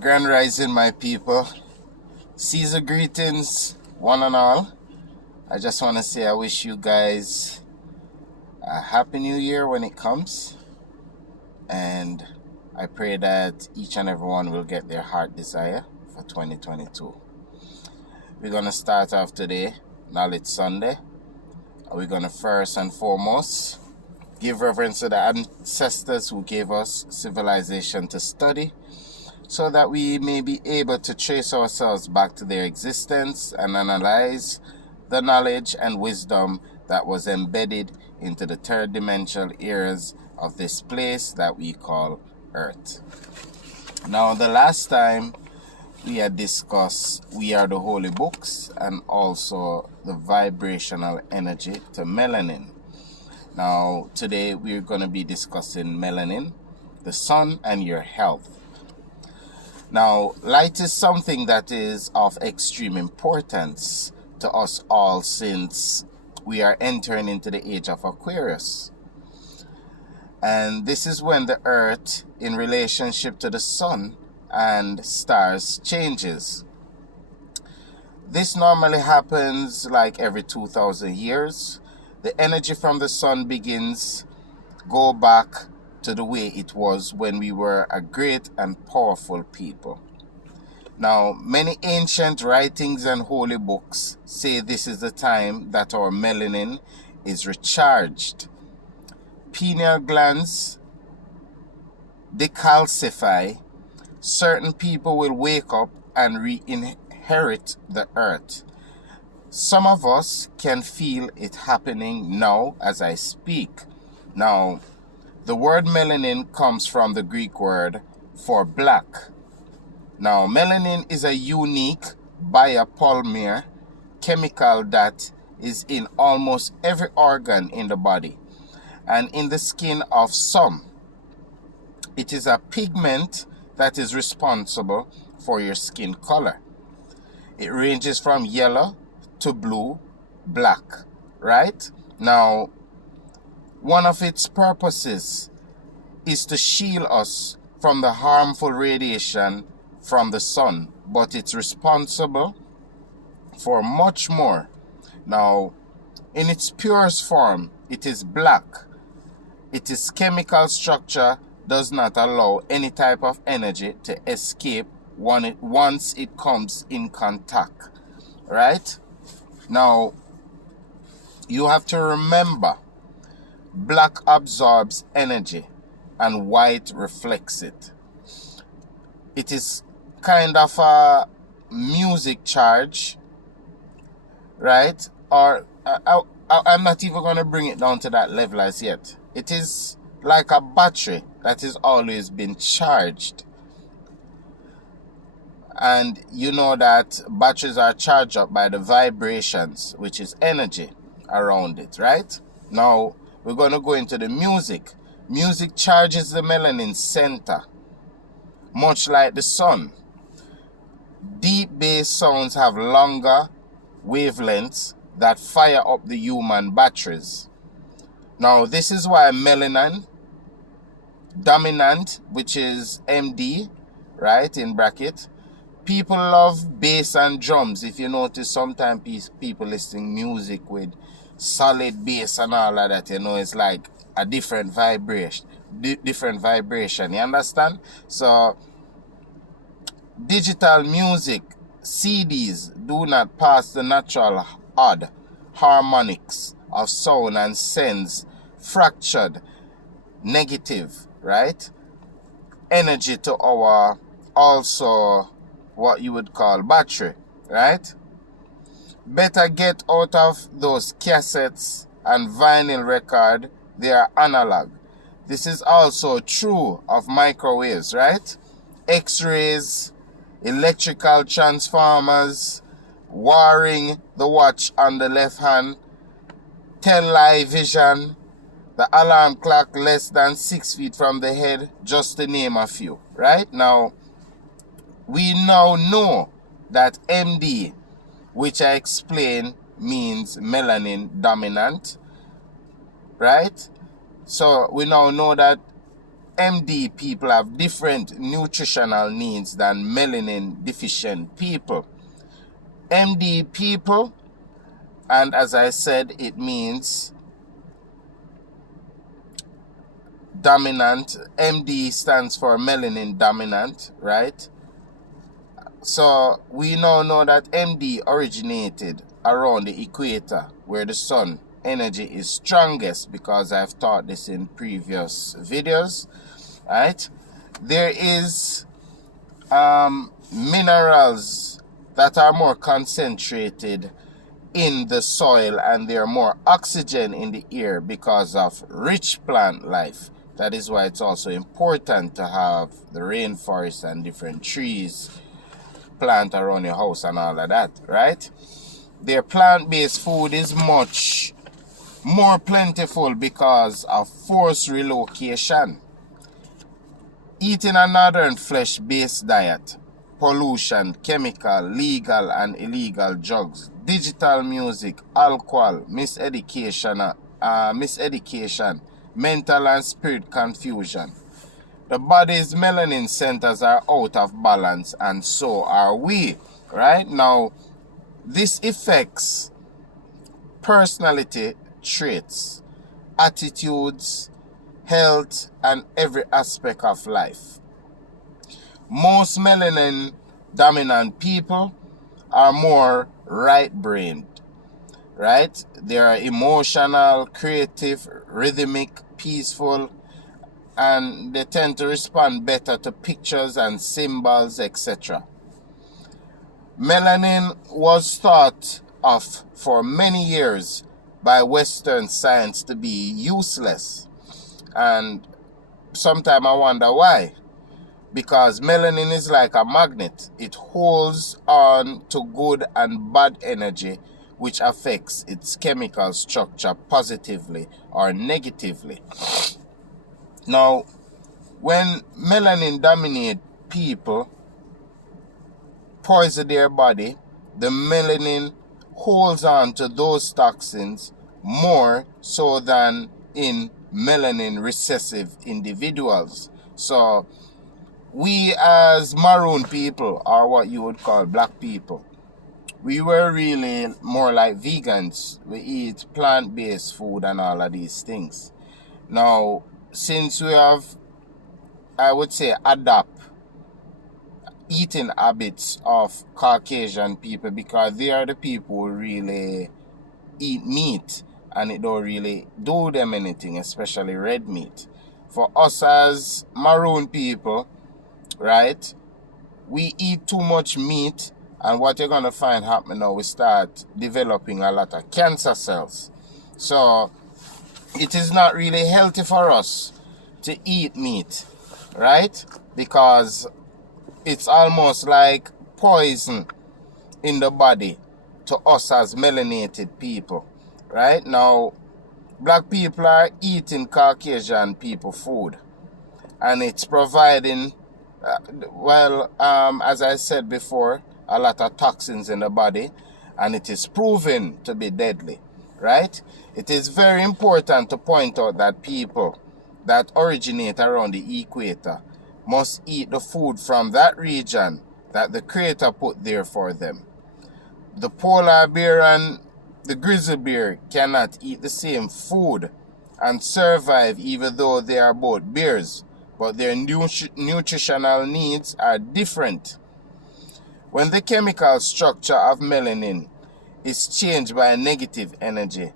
Grand Rising, my people. Caesar greetings, one and all. I just want to say I wish you guys a happy new year when it comes. And I pray that each and everyone will get their heart desire for 2022. We're going to start off today, Knowledge Sunday. We're going to first and foremost give reverence to the ancestors who gave us civilization to study, so that we may be able to trace ourselves back to their existence and analyze the knowledge and wisdom that was embedded into the third dimensional areas of this place that we call Earth. Now, the last time we had discussed We Are the Holy Books and also the vibrational energy to melanin. Now, today we're going to be discussing melanin, the sun, and your health. Now, light is something that is of extreme importance to us all, since we are entering into the age of Aquarius. And this is when the earth, in relationship to the sun and stars, changes. This normally happens like every 2,000 years. The energy from the sun begins go back to the way it was when we were a great and powerful people. Now, many ancient writings and holy books say this is the time that our melanin is recharged. Pineal glands decalcify. Certain people will wake up and re-inherit the earth. Some of us can feel it happening now as I speak. Now, the word melanin comes from the Greek word for black. Now, melanin is a unique biopolymer chemical that is in almost every organ in the body and in the skin of some. It is a pigment that is responsible for your skin color. It ranges from yellow to blue, black, right? Now, one of its purposes is to shield us from the harmful radiation from the sun, but it's responsible for much more. Now, in its purest form, it is black. Its chemical structure does not allow any type of energy to escape once it comes in contact, right? Now, you have to remember, black absorbs energy and white reflects it. It is kind of a music charge, right? Or I'm not even going to bring it down to that level as yet. It is like a battery that has always been charged. And you know that batteries are charged up by the vibrations, which is energy around it, right? Now, we're going to go into the music. Music charges the melanin center, much like the sun. Deep bass sounds have longer wavelengths that fire up the human batteries. Now, this is why melanin dominant, which is MD, right, in bracket. People love bass and drums. If you notice, sometimes people listening music with solid bass and all of that, you know, it's like a different vibration. You understand? So, digital music, CDs, do not pass the natural odd harmonics of sound and sends fractured, negative, right, energy to our, also what you would call battery, right? Better get out of those cassettes and vinyl record. They are analog. This is also true of microwaves, right? X-rays, electrical transformers, wiring the watch on the left hand, live vision, the alarm clock less than 6 feet from the head, just to name a few, right? Now, we now know that MD, which I explained, means melanin dominant, right? So we now know that MD people have different nutritional needs than melanin deficient people. MD people, and as I said, it means dominant. MD stands for melanin dominant, right? So we now know that MD originated around the equator where the sun energy is strongest, because I've taught this in previous videos, right? There is minerals that are more concentrated in the soil, and there are more oxygen in the air because of rich plant life. That is why it's also important to have the rainforest and different trees plant around your house and all of that, right? Their plant-based food is much more plentiful because of forced relocation. Eating a northern flesh-based diet, pollution, chemical, legal and illegal drugs, digital music, alcohol, miseducation, mental and spirit confusion. The body's melanin centers are out of balance, and so are we, right? Now, this affects personality traits, attitudes, health, and every aspect of life. Most melanin dominant people are more right-brained, right? They are emotional, creative, rhythmic, peaceful, and they tend to respond better to pictures and symbols, etc. Melanin was thought of for many years by Western science to be useless. And sometimes I wonder why. Because melanin is like a magnet. It holds on to good and bad energy, which affects its chemical structure positively or negatively. Now, when melanin dominates people, poison their body, the melanin holds on to those toxins more so than in melanin recessive individuals. So we as maroon people, or what you would call black people, we were really more like vegans. We eat plant-based food and all of these things. Now, since we have, I would say, adapt eating habits of Caucasian people, because they are the people who really eat meat and it don't really do them anything, especially red meat. For us as maroon people, right, we eat too much meat, and what you're going to find happening now, we start developing a lot of cancer cells. So it is not really healthy for us to eat meat, right? Because it's almost like poison in the body to us as melanated people, right? Now, black people are eating Caucasian people food, and it's providing, as I said before, a lot of toxins in the body, and it is proven to be deadly, right? It is very important to point out that people that originate around the equator must eat the food from that region that the Creator put there for them. The polar bear and the grizzly bear cannot eat the same food and survive, even though they are both bears, but their nutritional needs are different. When the chemical structure of melanin is changed by negative energy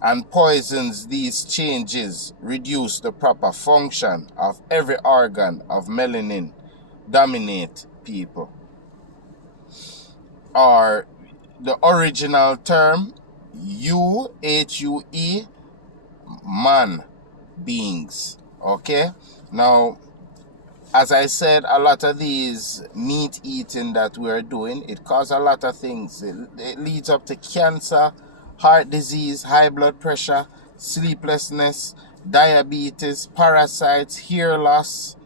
and poisons, these changes reduce the proper function of every organ of melanin dominate people. Or the original term, UHUE, man, beings. Okay? Now, as I said, a lot of these meat eating that we're doing, it causes a lot of things. It leads up to cancer, heart disease, high blood pressure, sleeplessness, diabetes, parasites, hair loss,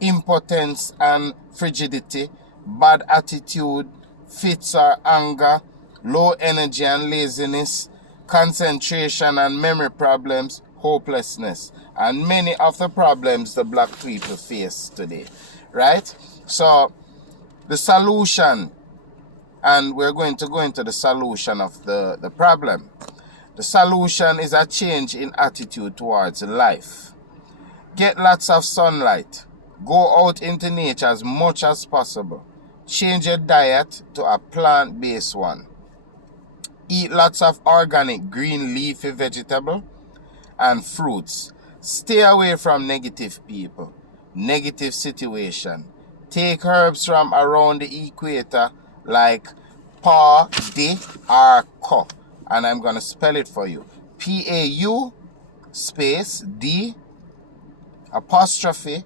impotence and frigidity, bad attitude, fits or anger, low energy and laziness, concentration and memory problems, hopelessness. and many of the problems the black people face today, right? So the solution, and we're going to go into the solution of the problem. The solution is a change in attitude towards life. Get lots of sunlight. Go out into nature as much as possible. Change your diet to a plant-based one. Eat lots of organic green leafy vegetable and fruits. Stay away from negative people, negative situation. Take herbs from around the equator like pa, di, or ko. And I'm going to spell it for you. P-A-U space D apostrophe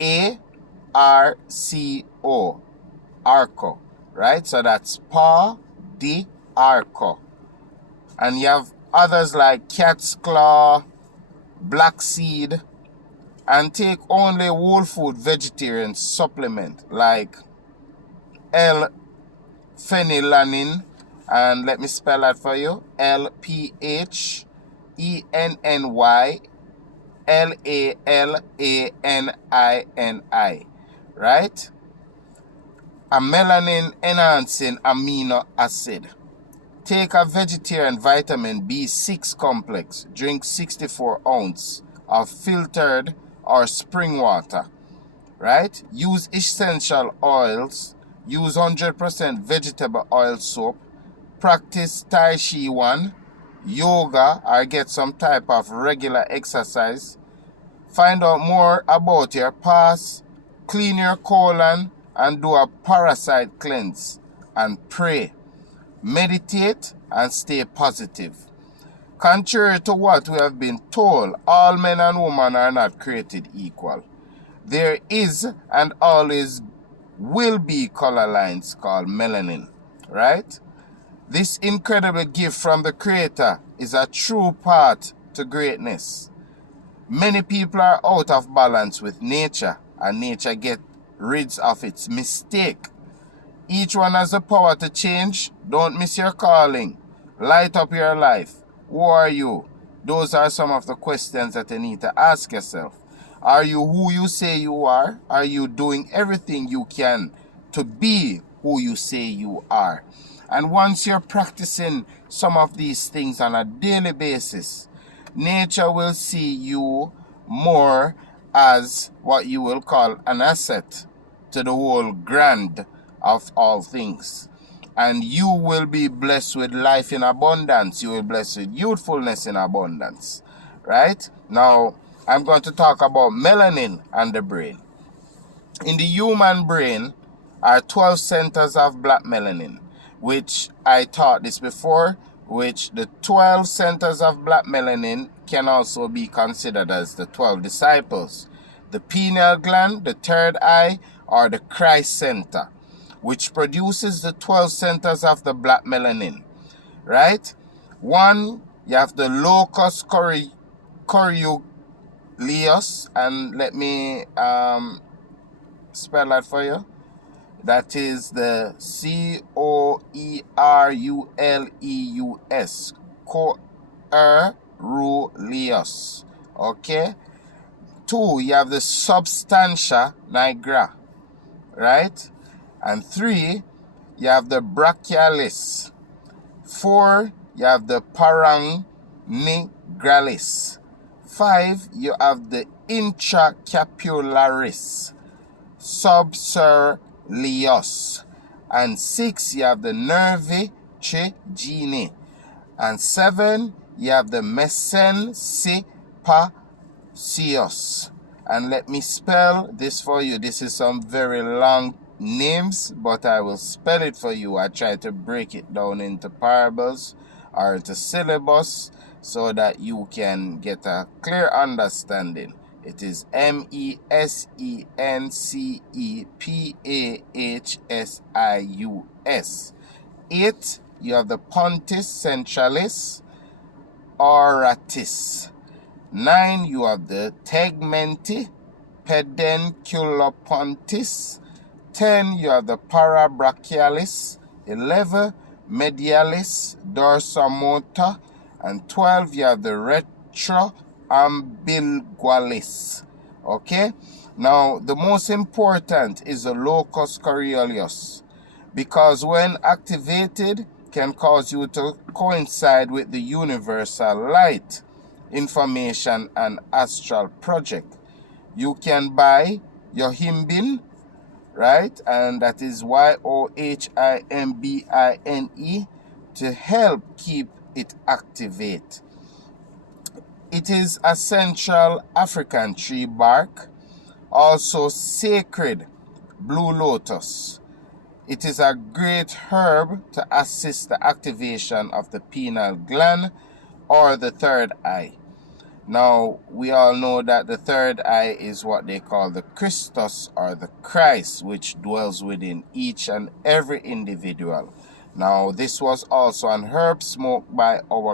A-R-C-O. Arco. Right? So that's pa, di, arco. And you have others like cat's claw, black seed, and take only whole food vegetarian supplement like L-phenylanin, and let me spell that for you, L-P-H-E-N-N-Y-L-A-L-A-N-I-N-I, right? A melanin enhancing amino acid. Take a vegetarian vitamin B6 complex. Drink 64 ounces of filtered or spring water. Right? Use essential oils. Use 100% vegetable oil soap. Practice Tai Chi 1, yoga, or get some type of regular exercise. Find out more about your past. Clean your colon and do a parasite cleanse. And pray. Meditate and stay positive. Contrary to what we have been told, all men and women are not created equal. There is and always will be color lines called melanin, right? This incredible gift from the Creator is a true path to greatness. Many people are out of balance with nature, and nature gets rid of its mistake. Each one has the power to change. Don't miss your calling. Light up your life. Who are you? Those are some of the questions that you need to ask yourself. Are you who you say you are? Are you doing everything you can to be who you say you are? And once you're practicing some of these things on a daily basis, nature will see you more as what you will call an asset to the whole grand of all things. And you will be blessed with life in abundance. You will be blessed with youthfulness in abundance. Right? Now, I'm going to talk about melanin and the brain. In the human brain are 12 centers of black melanin, which I taught this before, which the 12 centers of black melanin can also be considered as the 12 disciples. The pineal gland, the third eye, or the Christ center, which produces the 12 centers of the black melanin, right? One, you have the locus coeruleus, and let me spell that for you. That is the C-O-E-R-U-L-E-U-S, coeruleus, okay? Two, you have the substantia nigra, right? And three, you have the brachialis. Four, you have the parannigralis. Five, you have the intracapularis, subserlius. And six, you have the nervi trigeni. And seven, you have the mesencypaceus. And let me spell this for you. This is some very long names, but I will spell it for you. I try to break it down into parables or into syllabus so that you can get a clear understanding. It is mesencypahsius. 8, you have the pontis centralis auratus. 9, you have the tegmenti pedunculopontis. 10, you have the parabrachialis. 11, medialis dorsomotor. And 12, you have the ambigualis. Okay, now the most important is the locus coeruleus, because when activated can cause you to coincide with the universal light, information, and astral project. You can buy your himbin, right? And that is YOHIMBINE, to help keep it activate. It is a Central African tree bark, also sacred blue lotus. It is a great herb to assist the activation of the pineal gland or the third eye. Now, we all know that the third eye is what they call the Christus, or the Christ, which dwells within each and every individual. Now, this was also an herb smoked by our